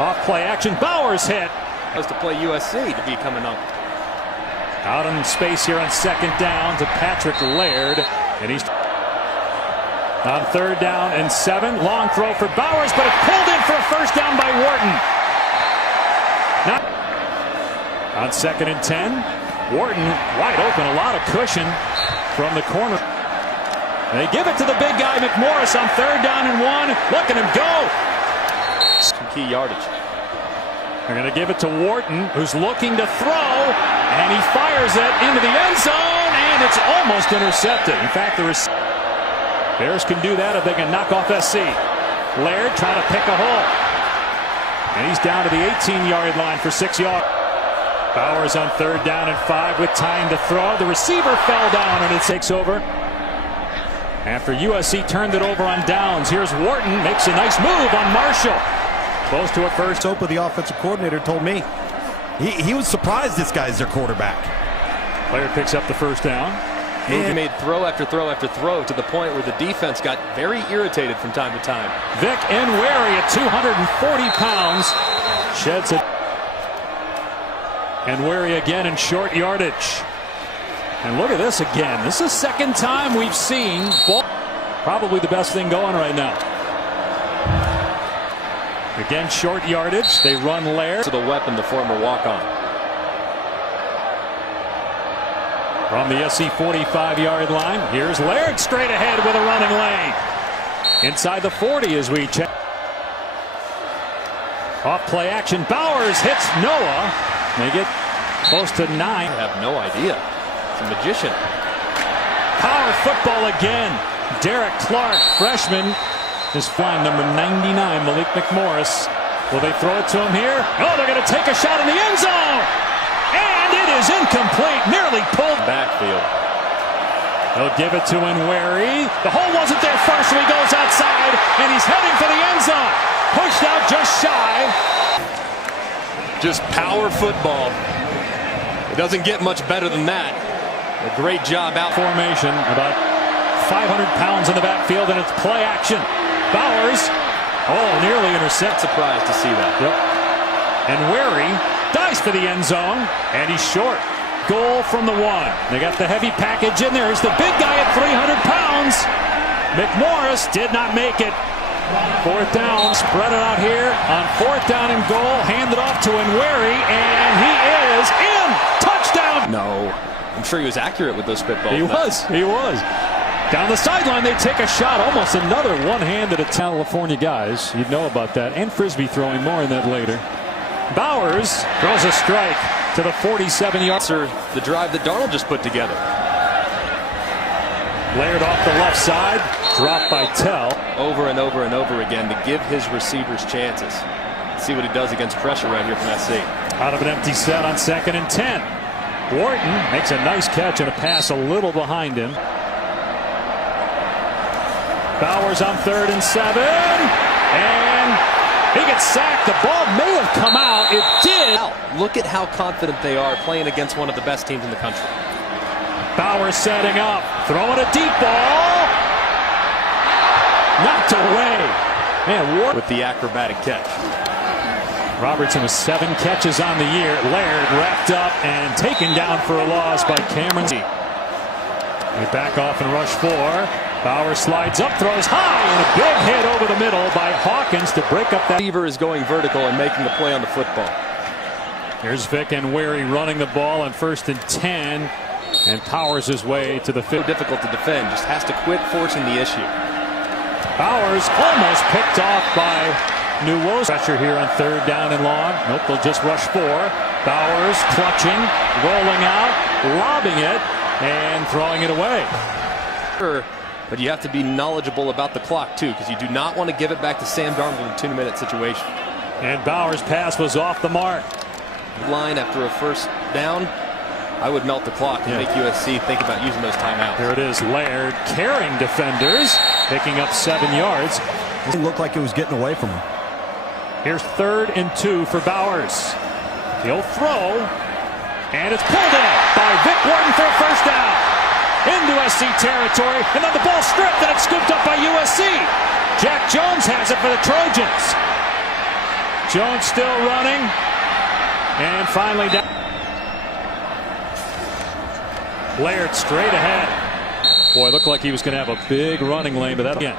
Off play action, Bowers hit. Supposed to play USC to be coming up. Out in space here on second down to Patrick Laird. And he's on third down and 7. Long throw for Bowers, but it's pulled in for a first down by Wharton. Not on second and 10. Wharton wide open, a lot of cushion from the corner. They give it to the big guy, McMorris, on third down and 1. Look at him go. Some key yardage. They're going to give it to Wharton, who's looking to throw, and he fires it into the end zone, and it's almost intercepted. In fact, the Bears can do that if they can knock off SC. Laird trying to pick a hole, and he's down to the 18-yard line for 6 yards. Bowers on third down and 5 with time to throw. The receiver fell down, and it takes over. After USC turned it over on downs, here's Wharton, makes a nice move on Marshall. Close to a first. Sopa, the offensive coordinator, told me he was surprised this guy's their quarterback. Player picks up the first down. He made throw after throw after throw to the point where the defense got very irritated from time to time. Vic Enwary at 240 pounds sheds it. Enwary again in short yardage. And look at this again. This is the second time we've seen ball. Probably the best thing going right now. Again, short yardage. They run Laird. To the weapon, the former walk-on. From the SC 45-yard line, here's Laird straight ahead with a running lane. Inside the 40 as we check. Off play action. Bowers hits Noah. They get close to 9. I have no idea. It's a magician. Power football again. Derek Clark, freshman, is flying number 99, Malik McMorris. Will they throw it to him here? Oh, they're going to take a shot in the end zone. And it is incomplete. Nearly pulled. Backfield. They'll give it to Enwary. The hole wasn't there first, so he goes outside, and he's heading for the end zone. Pushed out just shy. Just power football. It doesn't get much better than that. A great job out. Formation, about 500 pounds in the backfield, and it's play action. Bowers, nearly intercept. Surprised to see that. Yep. Enwary dives for the end zone, and he's short. Goal from the 1. They got the heavy package in there. Here's the big guy at 300 pounds. McMorris did not make it. Fourth down, spread it out here on fourth down and goal. Hand it off to Enwary, and he is in. Touchdown. No, I'm sure he was accurate with those spitballs. He was. Down the sideline, they take a shot. Almost another one-handed at California guys. You'd know about that. And Frisbee throwing more on that later. Bowers throws a strike to the 47-yard. The drive that Darnold just put together. Laird off the left side. Dropped by Tell. Over and over and over again to give his receivers chances. See what he does against pressure right here from SC. Out of an empty set on second and 10. Wharton makes a nice catch and a pass a little behind him. Bowers on third and 7, and he gets sacked. The ball may have come out. It did. Look at how confident they are playing against one of the best teams in the country. Bowers setting up, throwing a deep ball. Knocked away. Man, with the acrobatic catch. Robertson with 7 catches on the year. Laird wrapped up and taken down for a loss by Cameron. They back off and rush 4. Bowers slides up, throws high, and a big hit over the middle by Hawkins to break up that. Receiver is going vertical and making the play on the football. Here's Vic Enwary running the ball on first and 10, and powers his way to the 5th. Difficult to defend, just has to quit forcing the issue. Bowers almost picked off by Newos. Pressure here on third down and long. Nope, they'll just rush 4. Bowers clutching, rolling out, lobbing it, and throwing it away. But you have to be knowledgeable about the clock, too, because you do not want to give it back to Sam Darnold in a 2-minute situation. And Bowers' pass was off the mark. Line after a first down, I would melt the clock and make USC think about using those timeouts. There it is, Laird carrying defenders, picking up 7 yards. It looked like it was getting away from him. Here's third and 2 for Bowers. He'll throw, and it's pulled in by Vic Wharton for a first down. Into SC territory, and then the ball stripped, and it's scooped up by USC. Jack Jones has it for the Trojans. Jones still running. And finally down. Laird straight ahead. Boy, looked like he was going to have a big running lane, but that again.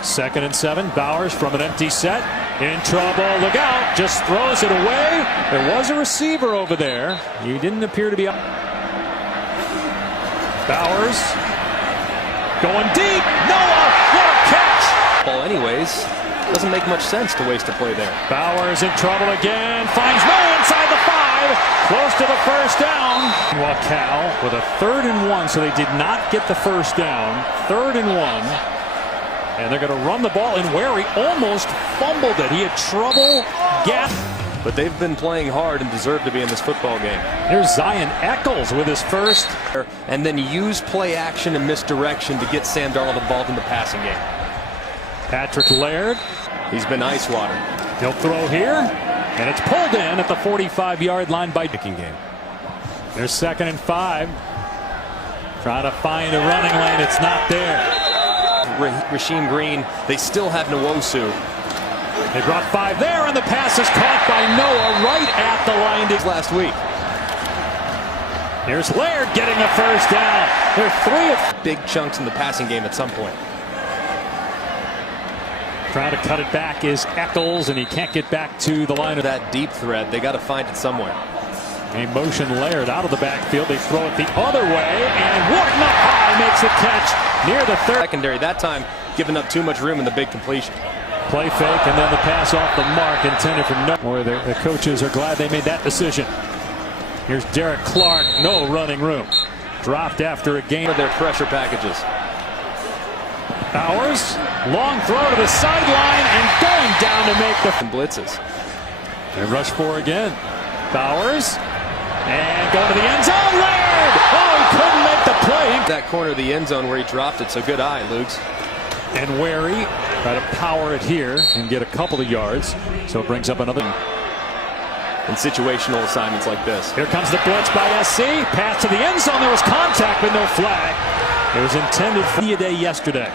2nd and 7. Bowers from an empty set. In trouble. Look out. Just throws it away. There was a receiver over there. He didn't appear to be up. Bowers going deep. Noah. What a catch. Well, anyways, doesn't make much sense to waste a play there. Bowers in trouble again. Finds Noah inside the 5. Close to the first down. While Cal with a 3rd and 1, so they did not get the first down. 3rd and 1. And they're going to run the ball, and Wary almost fumbled it. He had trouble but they've been playing hard and deserve to be in this football game. Here's Zion Eccles with his first. And then use play action and misdirection to get Sam Darnold involved in the passing game. Patrick Laird. He's been ice water. He'll throw here, and it's pulled in at the 45-yard line by Kicking game. There's 2nd and 5. Trying to find a running lane. It's not there. Rasheem Green, they still have Nwosu. They brought 5 there, and the pass is caught by Noah right at the line. Last week. Here's Laird getting a first down. There are 3 of big chunks in the passing game at some point. Trying to cut it back is Eccles, and he can't get back to the line of that deep threat. They got to find it somewhere. They motion Laird out of the backfield. They throw it the other way, and Wharton up high makes the catch near the 3rd. Secondary that time, giving up too much room in the big completion. Play fake, and then the pass off the mark intended for no. Boy, the coaches are glad they made that decision. Here's Derek Clark. No running room. Dropped after a gain of their pressure packages. Bowers, long throw to the sideline, and going down to make the blitzes. They rush 4 again. Bowers, and going to the end zone. Laird! Oh, he couldn't make the play. That corner of the end zone where he dropped it, so good eye, Luke's. And Wary try to power it here and get a couple of yards. So it brings up another. In situational assignments like this. Here comes the blitz by SC. Pass to the end zone. There was contact, but no flag. It was intended for the day yesterday.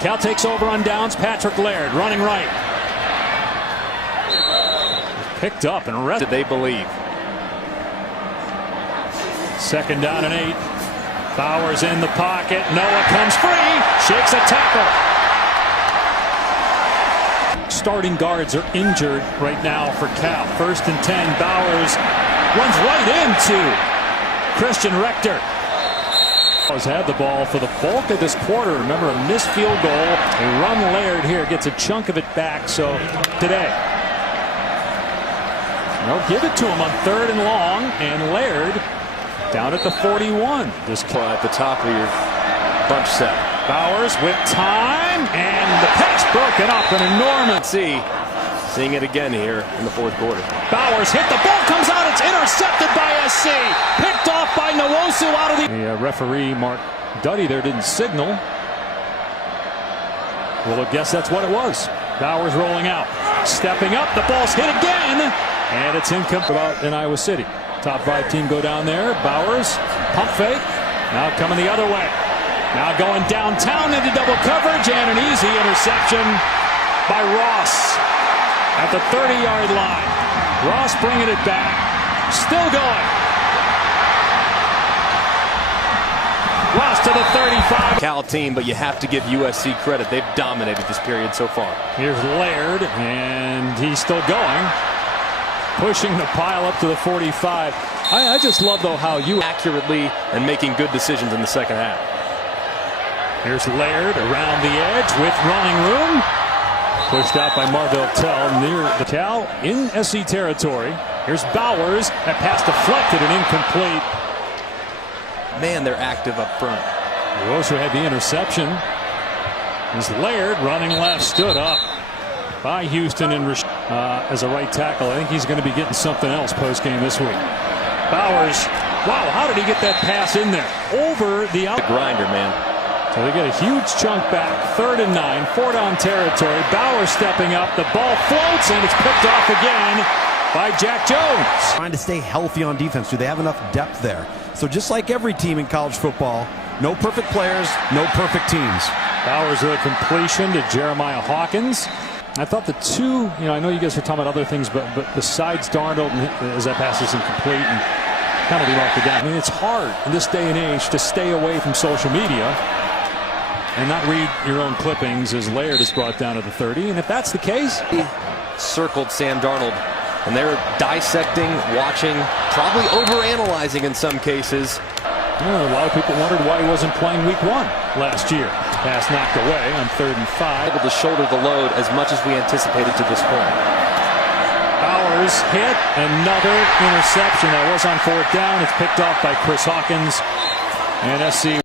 Cal takes over on downs. Patrick Laird running right. Picked up and arrested. Did they believe? 2nd down and 8. Bowers in the pocket. Noah comes free. Shakes a tackle. Starting guards are injured right now for Cal. 1st and 10. Bowers runs right into Christian Rector. Has had the ball for the bulk of this quarter. Remember, a missed field goal. A run Laird here gets a chunk of it back. So today, they'll give it to him on 3rd and long, and Laird down at the 41. Just at the top of your bunch set. Bowers with time, and the pass broken up. An enormous. Seeing it again here in the 4th quarter. Bowers hit the ball, comes out, it's intercepted by SC. Picked off by Nwosu out of the referee, Mark Duddy, there didn't signal. Well, I guess that's what it was. Bowers rolling out, stepping up, the ball's hit again, and it's incomplete in Iowa City. Top 5 team go down there. Bowers, pump fake, now coming the other way. Now going downtown into double coverage, and an easy interception by Ross at the 30-yard line. Ross bringing it back, still going. Ross to the 35. Cal team, but you have to give USC credit. They've dominated this period so far. Here's Laird, and he's still going. Pushing the pile up to the 45. I just love, though, how you accurately and making good decisions in the 2nd half. Here's Laird around the edge with running room. Pushed out by Marvell Tell near the Cal in SC territory. Here's Bowers. That pass deflected and incomplete. Man, they're active up front. They also had the interception. Here's Laird running left, stood up by Houston and as a right tackle. I think he's going to be getting something else post-game this week. Bowers, wow, how did he get that pass in there? Over the out. Grinder, man. So they get a huge chunk back. 3rd and 9, 4-down territory. Bowers stepping up. The ball floats, and it's picked off again by Jack Jones. Trying to stay healthy on defense. Do they have enough depth there? So just like every team in college football, no perfect players, no perfect teams. Bowers with a completion to Jeremiah Hawkins. I thought the two, I know you guys were talking about other things, but besides Darnold, as that pass is incomplete and penalty marked it down. I mean, it's hard in this day and age to stay away from social media and not read your own clippings as Laird is brought down to the 30. And if that's the case, he circled Sam Darnold, and they're dissecting, watching, probably overanalyzing in some cases. A lot of people wondered why he wasn't playing week 1 last year. Pass knocked away on 3rd and 5. Able to shoulder the load as much as we anticipated to this point. Powers hit another interception. That was on 4th down. It's picked off by Chris Hawkins. And SC